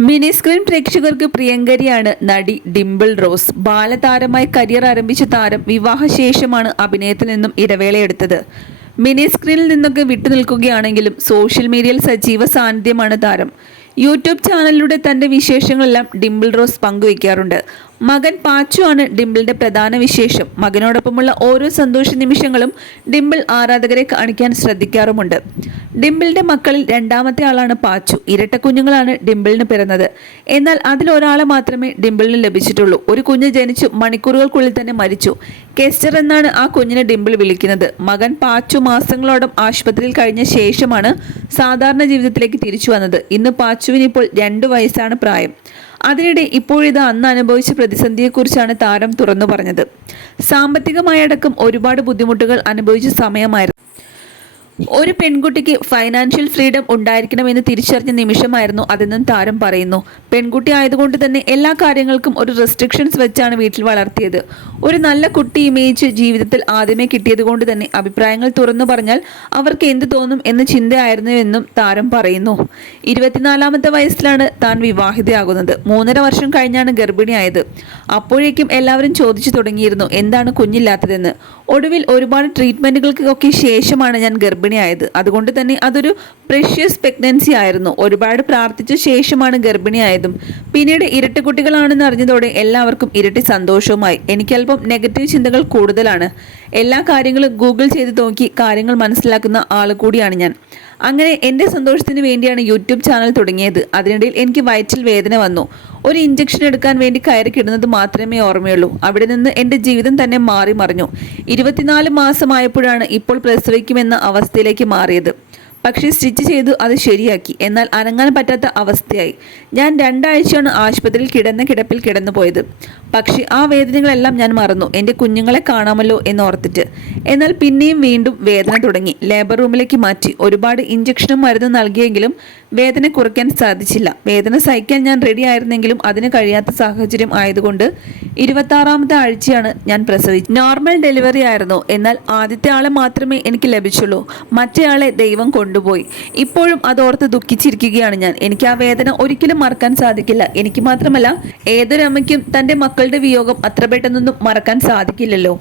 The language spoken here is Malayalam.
മിനി സ്ക്രീൻ പ്രേക്ഷകർക്ക് പ്രിയങ്കരിയാണ് നടി ഡിംപിൾ റോസ്. ബാലതാരമായി കരിയർ ആരംഭിച്ച താരം വിവാഹശേഷമാണ് അഭിനയത്തിൽ നിന്നും ഇടവേളയെടുത്തത്. മിനി സ്ക്രീനിൽ നിന്നൊക്കെ വിട്ടുനിൽക്കുകയാണെങ്കിലും സോഷ്യൽ മീഡിയയിൽ സജീവ സാന്നിധ്യമാണ് താരം. യൂട്യൂബ് ചാനലിലൂടെ തന്റെ വിശേഷങ്ങളെല്ലാം ഡിംപിൾ റോസ് പങ്കുവയ്ക്കാറുണ്ട്. മകൻ പാച്ചു ആണ് ഡിംപിളിന്റെ പ്രധാന വിശേഷം. മകനോടൊപ്പമുള്ള ഓരോ സന്തോഷ നിമിഷങ്ങളും ഡിംപിൾ ആരാധകരെ കാണിക്കാൻ ശ്രദ്ധിക്കാറുമുണ്ട്. ഡിംപിളിന്റെ മക്കളിൽ രണ്ടാമത്തെ ആളാണ് പാച്ചു. ഇരട്ട കുഞ്ഞുങ്ങളാണ് ഡിംപിളിന് പിറന്നത്. എന്നാൽ അതിലൊരാളെ മാത്രമേ ഡിംപിളിന് ലഭിച്ചിട്ടുള്ളൂ. ഒരു കുഞ്ഞ് ജനിച്ചു മണിക്കൂറുകൾക്കുള്ളിൽ തന്നെ മരിച്ചു. കെസ്റ്റർ എന്നാണ് ആ കുഞ്ഞിനെ ഡിംപിൾ വിളിക്കുന്നത്. മകൻ പാച്ചു മാസങ്ങളോളം ആശുപത്രിയിൽ കഴിഞ്ഞ ശേഷമാണ് സാധാരണ ജീവിതത്തിലേക്ക് തിരിച്ചു വന്നത്. ഇന്ന് പാച്ചുവിന് ഇപ്പോൾ രണ്ടു വയസ്സാണ് പ്രായം. അതിനിടെ ഇപ്പോഴിത് അന്ന് അനുഭവിച്ച പ്രതിസന്ധിയെക്കുറിച്ചാണ് താരം തുറന്നു പറഞ്ഞത്. സാമ്പത്തികമായടക്കം ഒരുപാട് ബുദ്ധിമുട്ടുകൾ അനുഭവിച്ച സമയമായിരുന്നു. ഒരു പെൺകുട്ടിക്ക് ഫൈനാൻഷ്യൽ ഫ്രീഡം ഉണ്ടായിരിക്കണമെന്ന് തിരിച്ചറിഞ്ഞ നിമിഷമായിരുന്നു അതെന്നും താരം പറയുന്നു. പെൺകുട്ടി ആയതുകൊണ്ട് തന്നെ എല്ലാ കാര്യങ്ങൾക്കും ഒരു റെസ്ട്രിക്ഷൻസ് വെച്ചാണ് വീട്ടിൽ വളർത്തിയത്. ഒരു നല്ല കുട്ടി ഇമേജ് ജീവിതത്തിൽ ആദ്യമേ കിട്ടിയത് കൊണ്ട് തന്നെ അഭിപ്രായങ്ങൾ തുറന്നു പറഞ്ഞാൽ അവർക്ക് എന്ത് തോന്നും എന്ന ചിന്തയായിരുന്നുവെന്നും താരം പറയുന്നു. ഇരുപത്തിനാലാമത്തെ വയസ്സിലാണ് താൻ വിവാഹിതയാകുന്നത്. മൂന്നര വർഷം കഴിഞ്ഞാണ് ഗർഭിണിയായത്. അപ്പോഴേക്കും എല്ലാവരും ചോദിച്ചു തുടങ്ങിയിരുന്നു എന്താണ് കുഞ്ഞില്ലാത്തതെന്ന്. ഒടുവിൽ ഒരുപാട് ട്രീറ്റ്മെന്റുകൾക്കൊക്കെ ശേഷമാണ് ഞാൻ ഗർഭിണിയായത്. അതുകൊണ്ട് തന്നെ അതൊരു പ്രഷ്യസ് പ്രഗ്നൻസി ആയിരുന്നു. ഒരുപാട് പ്രാർത്ഥിച്ച ശേഷമാണ് ഗർഭിണിയായതും. പിന്നീട് ഇരട്ട കുട്ടികളാണെന്ന് അറിഞ്ഞതോടെ എല്ലാവർക്കും ഇരട്ടി സന്തോഷവുമായി. എനിക്കല്പം നെഗറ്റീവ് ചിന്തകൾ കൂടുതലാണ്. എല്ലാ കാര്യങ്ങളും ഗൂഗിൾ ചെയ്ത് നോക്കി കാര്യങ്ങൾ മനസ്സിലാക്കുന്ന ആൾ കൂടിയാണ് ഞാൻ. അങ്ങനെ എന്റെ സന്തോഷത്തിന് വേണ്ടിയാണ് യൂട്യൂബ് ചാനൽ തുടങ്ങിയത്. അതിനിടയിൽ എനിക്ക് വയറ്റിൽ വേദന വന്നു. ഒരു ഇഞ്ചക്ഷൻ എടുക്കാൻ വേണ്ടി കയറി കിടുന്നത് മാത്രമേ ഓർമ്മയുള്ളൂ. അവിടെ നിന്ന് എന്റെ ജീവിതം തന്നെ മാറി മറിഞ്ഞു. ഇരുപത്തിനാല് മാസമായപ്പോഴാണ് ഇപ്പോൾ പ്രസവിക്കുമെന്ന അവസ്ഥയിലേക്ക് മാറിയത്. പക്ഷേ സ്റ്റിച്ച് ചെയ്തു അത് ശരിയാക്കി. എന്നാൽ അനങ്ങാൻ പറ്റാത്ത അവസ്ഥയായി. ഞാൻ രണ്ടാഴ്ചയാണ് ആശുപത്രിയിൽ കിടന്ന കിടപ്പിൽ കിടന്നു പോയത്. പക്ഷേ ആ വേദനകളെല്ലാം ഞാൻ മറന്നു. എന്റെ കുഞ്ഞുങ്ങളെ കാണാമല്ലോ എന്ന് ഓർത്തിട്ട്. എന്നാൽ പിന്നെയും വീണ്ടും വേദന തുടങ്ങി. ലേബർ റൂമിലേക്ക് മാറ്റി. ഒരുപാട് ഇഞ്ചക്ഷനും മരുന്നും നൽകിയെങ്കിലും വേദന കുറയ്ക്കാൻ സാധിച്ചില്ല. വേദന സഹിക്കാൻ ഞാൻ റെഡി ആയിരുന്നെങ്കിലും അതിന് കഴിയാത്ത സാഹചര്യം ആയതുകൊണ്ട് ഇരുപത്താറാമത്തെ ആഴ്ചയാണ് ഞാൻ പ്രസവിച്ചത്. നോർമൽ ഡെലിവറി ആയിരുന്നു. എന്നാൽ ആദ്യത്തെ ആളെ മാത്രമേ എനിക്ക് ലഭിച്ചുള്ളൂ. മറ്റേ ആളെ ദൈവം കൊണ്ടുപോയി. ഇപ്പോഴും അതോർത്ത് ദുഃഖിച്ചിരിക്കുകയാണ് ഞാൻ. എനിക്ക് ആ വേദന ഒരിക്കലും മറക്കാൻ സാധിക്കില്ല. എനിക്ക് മാത്രമല്ല ഏതൊരമ്മയ്ക്കും തന്റെ മക്കളുടെ വിയോഗം അത്ര പെട്ടെന്നൊന്നും മറക്കാൻ സാധിക്കില്ലല്ലോ.